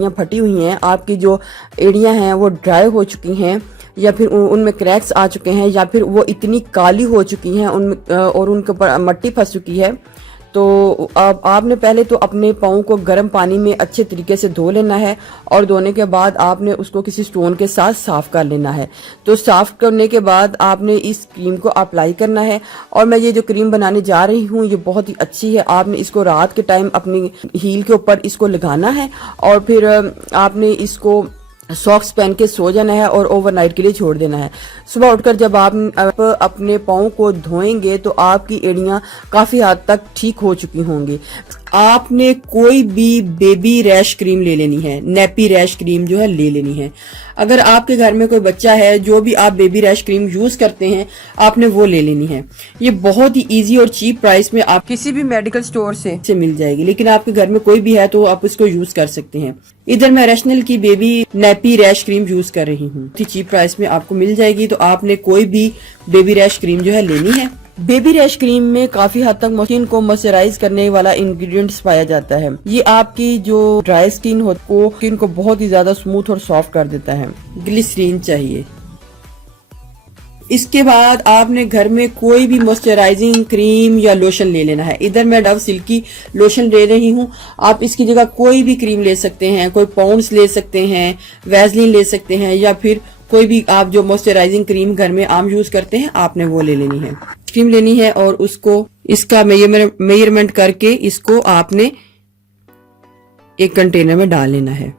एड़ियाँ फटी हुई हैं, आपकी जो एड़ियाँ हैं वो ड्राई हो चुकी हैं, या फिर उनमें क्रैक्स आ चुके हैं, या फिर वो इतनी काली हो चुकी हैं उनमें और उनके ऊपर मट्टी फंस चुकी है, तो अब आपने पहले तो अपने पाँव को गर्म पानी में अच्छे तरीके से धो लेना है, और धोने के बाद आपने उसको किसी स्टोन के साथ साफ कर लेना है। तो साफ करने के बाद आपने इस क्रीम को अप्लाई करना है, और मैं ये जो क्रीम बनाने जा रही हूँ ये बहुत ही अच्छी है। आपने इसको रात के टाइम अपनी हील के ऊपर इसको लगाना है, और फिर आपने इसको सॉक्स पहन के सो जाना है और ओवरनाइट के लिए छोड़ देना है। सुबह उठकर जब आप अपने पाँव को धोएंगे तो आपकी एड़ियाँ काफी हद तक ठीक हो चुकी होंगी। आपने कोई भी बेबी रैश क्रीम ले लेनी है, नेपी रैश क्रीम जो है ले लेनी है। अगर आपके घर में कोई बच्चा है जो भी आप बेबी रैश क्रीम यूज करते हैं, आपने वो ले लेनी है। ये बहुत ही इजी और चीप प्राइस में आप किसी भी मेडिकल स्टोर से मिल जाएगी, लेकिन आपके घर में कोई भी है तो आप इसको यूज कर सकते हैं। इधर मैं रैशनल की baby nappy rash cream use कर रही हूँ, चीप प्राइस में आपको मिल जाएगी। तो आपने कोई भी बेबी रैश क्रीम जो है लेनी है। बेबी रैश क्रीम में काफी हद तक स्किन को मॉइस्चराइज करने वाला इंग्रेडिएंट्स पाया जाता है। ये आपकी जो ड्राई स्किन हो स्किन को बहुत ही ज्यादा स्मूथ और सॉफ्ट कर देता है। ग्लिसरीन चाहिए। इसके बाद आपने घर में कोई भी मॉइस्चराइजिंग क्रीम या लोशन ले लेना है। इधर मैं डव सिल्की लोशन ले रही हूँ, आप इसकी जगह कोई भी क्रीम ले सकते हैं, कोई पॉन्ड्स ले सकते हैं, वैसलीन ले सकते हैं, या फिर कोई भी आप जो मॉइस्चराइजिंग क्रीम घर में आम यूज करते हैं आपने वो ले लेनी है। क्रीम लेनी है और उसको इसका मेजरमेंट करके इसको आपने एक कंटेनर में डाल लेना है।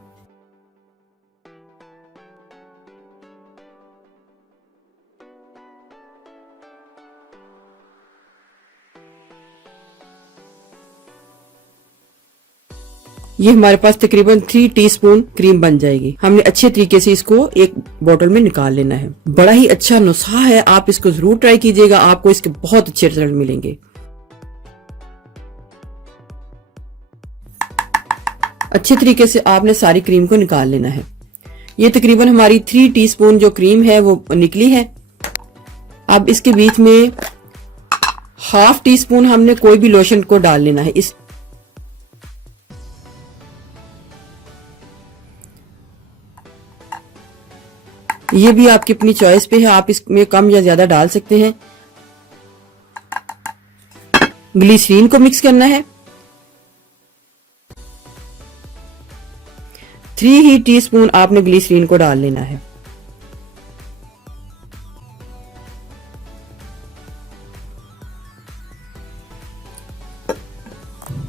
ये हमारे पास तकरीबन 3 टीस्पून क्रीम बन जाएगी। हमने अच्छे तरीके से इसको एक बोतल में निकाल लेना है। बड़ा ही अच्छा नुस्खा है, आप इसको जरूर ट्राई कीजिएगा, आपको इसके बहुत अच्छे रिजल्ट मिलेंगे। अच्छे तरीके से आपने सारी क्रीम को निकाल लेना है। ये तकरीबन हमारी 3 टीस्पून जो क्रीम है वो निकली है। अब इसके बीच में ½ टीस्पून हमने कोई भी लोशन को डाल लेना है। ये भी आपकी अपनी चॉइस पे है, आप इसमें कम या ज्यादा डाल सकते हैं। ग्लिसरीन को मिक्स करना है। 3 ही टीस्पून आपने ग्लिसरीन को डाल लेना है।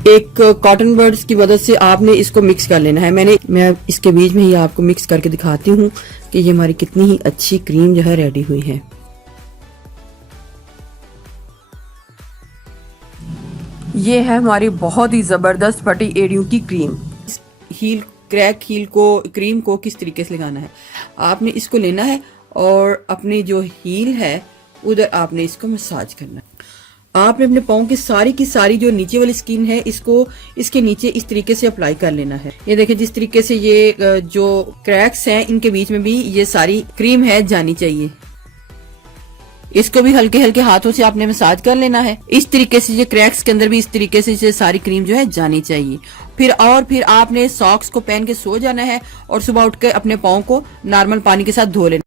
एक कॉटन बड्स की मदद से आपने इसको मिक्स कर लेना है। मैं इसके बीच में ही आपको मिक्स करके दिखाती हूँ कि ये हमारी कितनी ही अच्छी क्रीम जो है रेडी हुई है। ये है हमारी बहुत ही जबरदस्त फटी एड़ियों की क्रीम। क्रैक हील को क्रीम को किस तरीके से लगाना है, आपने इसको लेना है और अपनी जो हील है उधर आपने इसको मसाज करना है। आपने अपने पाँव की सारी जो नीचे वाली स्किन है इसको इसके नीचे इस तरीके से अप्लाई कर लेना है। ये देखें जिस तरीके से ये जो क्रैक्स हैं इनके बीच में भी ये सारी क्रीम है जानी चाहिए। इसको भी हल्के हल्के हाथों से आपने मसाज कर लेना है। इस तरीके से ये क्रैक्स के अंदर भी इस तरीके से ये सारी क्रीम जो है जानी चाहिए। फिर आपने सॉक्स को पहन के सो जाना है और सुबह उठ के अपने पाँव को नॉर्मल पानी के साथ धो लेना।